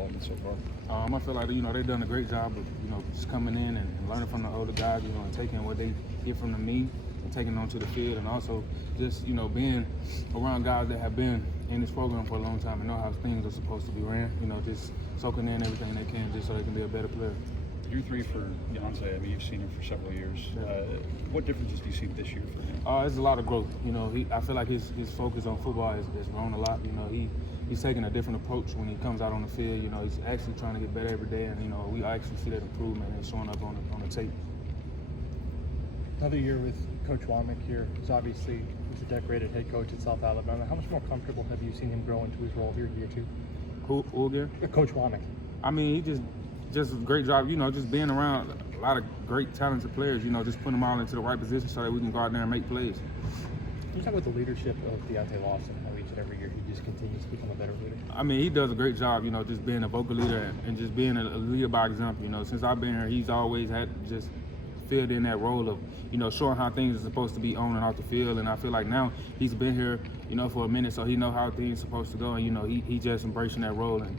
development so far? I feel like, they've done a great job of, just coming in and learning from the older guys, and taking what they get from me and taking it onto the field, and also just, being around guys that have been in this program for a long time and know how things are supposed to be ran, just soaking in everything they can just so they can be a better player. Year 3 for Beyonce, I mean, you've seen him for several years. What differences do you see this year for him? It's a lot of growth. I feel like his focus on football has grown a lot. He's taking a different approach when he comes out on the field. He's actually trying to get better every day, and we actually see that improvement and showing up on the tape. Another year with Coach Womack here. He's obviously a decorated head coach at South Alabama. How much more comfortable have you seen him grow into his role here in year 2? Who again? Coach Womack. I mean, he just a great job, just being around a lot of great, talented players, just putting them all into the right position so that we can go out there and make plays. Can you talk about the leadership of Deontay Lawson, how each and every year he just continues to become a better leader? I mean, he does a great job, just being a vocal leader and just being a leader by example. Since I've been here, he's always had just filled in that role of, showing how things are supposed to be on and off the field. And I feel like now he's been here, for a minute, so he knows how things are supposed to go. And, he just embracing that role and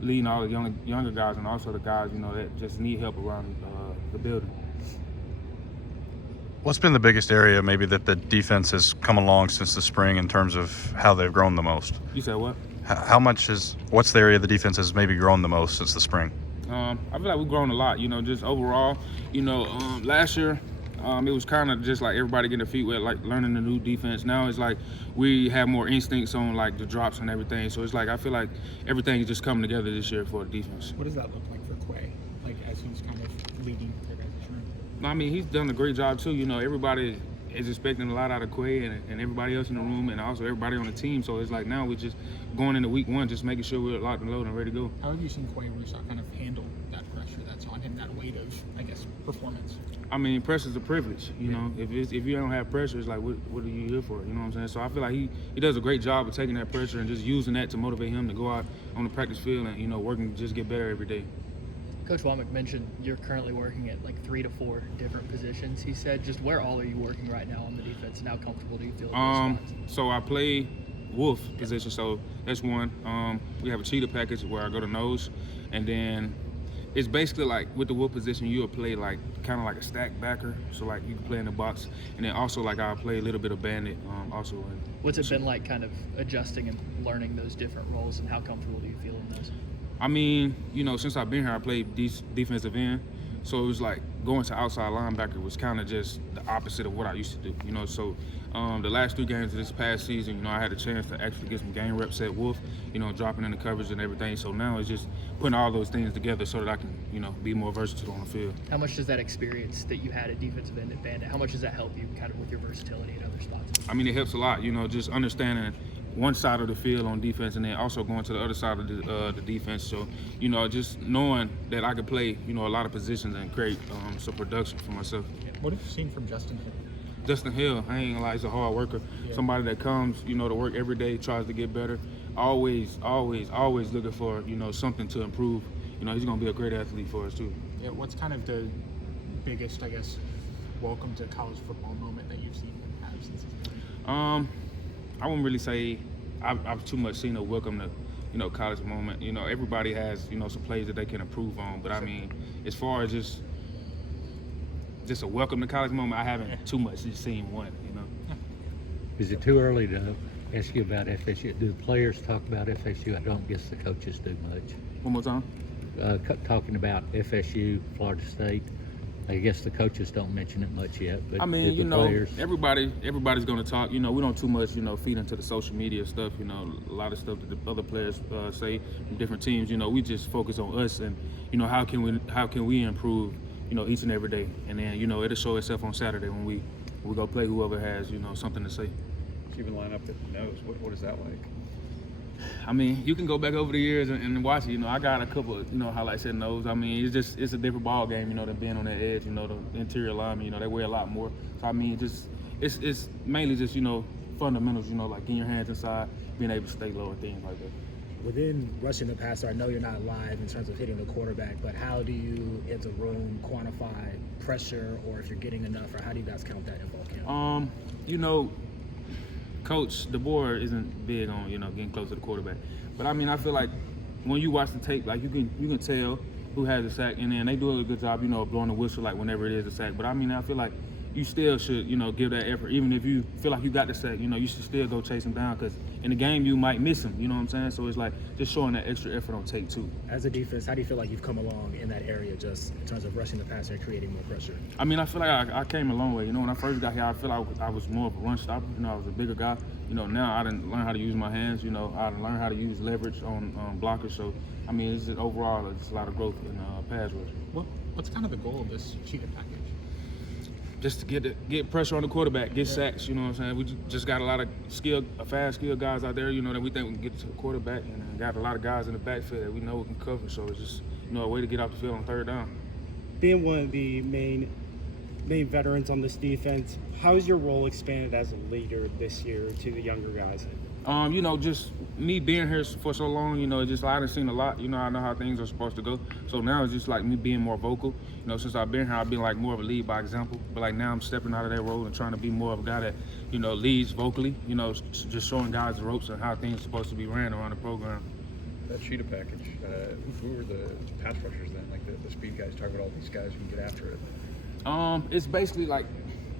leading all the younger guys and also the guys, that just need help around the building. What's been the biggest area maybe that the defense has come along since the spring in terms of how they've grown the most? You said what? What's the area the defense has maybe grown the most since the spring? I feel like we've grown a lot, just overall. Last year, it was kind of just like everybody getting their feet wet, like learning the new defense. Now it's like we have more instincts on like the drops and everything. So it's like I feel like everything is just coming together this year for the defense. What does that look like for Quay, like as he's kind of leading the guys? I mean, he's done a great job too. Everybody is expecting a lot out of Quay and everybody else in the room and also everybody on the team. So it's like now we're just going into week 1, just making sure we're locked and loaded and ready to go. How have you seen Quay kind of handle that pressure that's on him, that weight of, I guess, performance? I mean, pressure's a privilege, If you don't have pressure, it's like, what are you here for? You know what I'm saying? So I feel like he does a great job of taking that pressure and just using that to motivate him to go out on the practice field and, working to just get better every day. Coach Womack mentioned you're currently working at like 3 to 4 different positions. He said, just where all are you working right now on the defense, and how comfortable do you feel in those spots? So I play wolf position, so that's one. We have a cheetah package where I go to nose, and then it's basically like with the wolf position, you'll play like kind of like a stack backer, so like you can play in the box, and then also like I'll play a little bit of bandit also. What's it been like kind of adjusting and learning those different roles, and how comfortable do you feel in those? I mean, since I've been here, I played defensive end, so it was like going to outside linebacker was kind of just the opposite of what I used to do, So the last 3 games of this past season, I had a chance to actually get some game reps at Wolf, dropping in the coverage and everything. So now it's just putting all those things together so that I can, be more versatile on the field. How much does that experience that you had at defensive end at Bandit, how much does that help you kind of with your versatility in other spots? I mean, it helps a lot, just understanding one side of the field on defense and then also going to the other side of the defense. So, just knowing that I could play, a lot of positions and create some production for myself. What have you seen from Justin Hill? Justin Hill, I ain't gonna lie, he's a hard worker. Yeah. Somebody that comes, to work every day, tries to get better. Always looking for, something to improve. He's gonna be a great athlete for us too. Yeah, what's kind of the biggest, I guess, welcome to college football moment that you've seen him have since he's been? I wouldn't really say I've too much seen a welcome to, college moment. Everybody has, some plays that they can improve on. But I mean, as far as just a welcome to college moment, I haven't too much just seen one, Is it too early to ask you about FSU? Do the players talk about FSU? I don't guess the coaches do much. One more time? Talking about FSU, Florida State. I guess the coaches don't mention it much yet, but I mean, players... everybody's going to talk. We don't too much, feed into the social media stuff. A lot of stuff that the other players say from different teams. We just focus on us and, how can we improve, each and every day. And then, it'll show itself on Saturday when we go play whoever has, something to say. Even line up the nose. What is that like? I mean, you can go back over the years and watch it. I got a couple of, highlights at nose. I mean, it's a different ball game, than being on that edge. The interior linemen, they weigh a lot more. So I mean, it's mainly just, fundamentals. Like getting your hands inside, being able to stay low and things like that. Within rushing the passer, I know you're not live in terms of hitting the quarterback, but how do you, as a room, quantify pressure, or if you're getting enough, or how do you guys count that in fall camp? Coach, the board isn't big on, getting close to the quarterback. But I mean, I feel like when you watch the tape, like you can tell who has a sack, and then they do a good job, you know, blowing the whistle like whenever it is a sack. But I mean, I feel like you still should, you know, give that effort. Even if you feel like you got the sack, you know, you should still go chase him down, because in the game you might miss him, you know what I'm saying? So it's like just showing that extra effort on tape too. As a defense, how do you feel like you've come along in that area, just in terms of rushing the passer and creating more pressure? I mean, I feel like I came a long way. You know, when I first got here, I feel like I was more of a run stopper. You know, I was a bigger guy. You know, now I didn't learn how to use my hands. You know, I didn't learn how to use leverage on blockers. So, I mean, it's just overall, it's a lot of growth in pass rush. What's kind of the goal of this cheetah package? Just to get pressure on the quarterback, get sacks. You know what I'm saying? We just got a lot of fast, skilled guys out there. You know, that we think we can get to the quarterback, and got a lot of guys in the backfield that we know we can cover. So it's just, you know, a way to get off the field on third down. Being one of the main veterans on this defense, how has your role expanded as a leader this year to the younger guys? You know, just me being here for so long, you know, just I done seen a lot. You know, I know how things are supposed to go. So now it's just like me being more vocal. You know, since I've been here, I've been like more of a lead by example. But like now I'm stepping out of that role and trying to be more of a guy that, you know, leads vocally. You know, just showing guys the ropes and how things are supposed to be ran around the program. That cheetah package, who were the pass rushers then? Like the speed guys, talk about all these guys who can get after it. It's basically like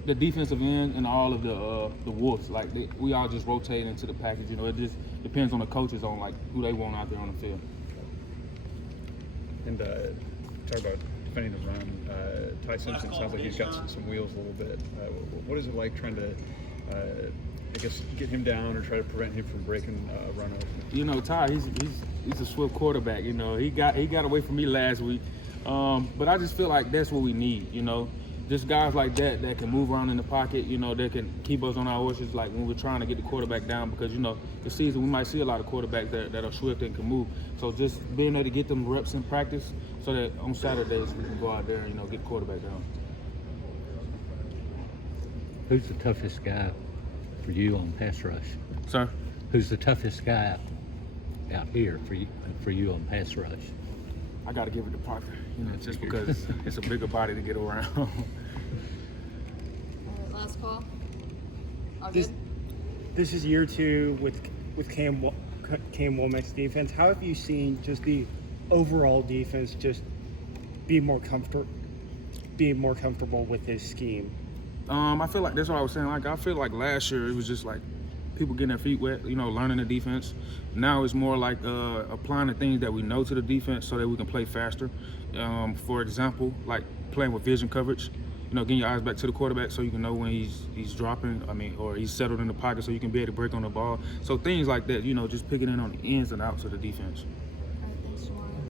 the defensive end and all of the wolves. Like we all just rotate into the package. You know, it just depends on the coaches on like who they want out there on the field. And talk about defending the run. Ty Simpson sounds like he's got some wheels a little bit. What is it like trying to, I guess, get him down or try to prevent him from breaking a run open? You know, Ty, he's a swift quarterback. You know, he got away from me last week, but I just feel like that's what we need. You know, just guys like that can move around in the pocket. You know, that can keep us on our horses. Like when we're trying to get the quarterback down, because you know, this season we might see a lot of quarterbacks that are swift and can move. So just being able to get them reps in practice, so that on Saturdays we can go out there and, you know, get the quarterback down. Who's the toughest guy for you on pass rush? Sir? Who's the toughest guy out here for you on pass rush? I got to give it to Parker, you know, just because it's a bigger body to get around. All right, last call. All This- good? This is year 2 with Cam Womack's defense. How have you seen just the overall defense just be more comfortable with his scheme? I feel like that's what I was saying. Like I feel like last year it was just like people getting their feet wet, you know, learning the defense. Now it's more like applying the things that we know to the defense so that we can play faster. For example, like playing with vision coverage. You know, getting your eyes back to the quarterback so you can know when he's dropping. I mean, or he's settled in the pocket so you can be able to break on the ball. So things like that. You know, just picking in on the ins and outs of the defense.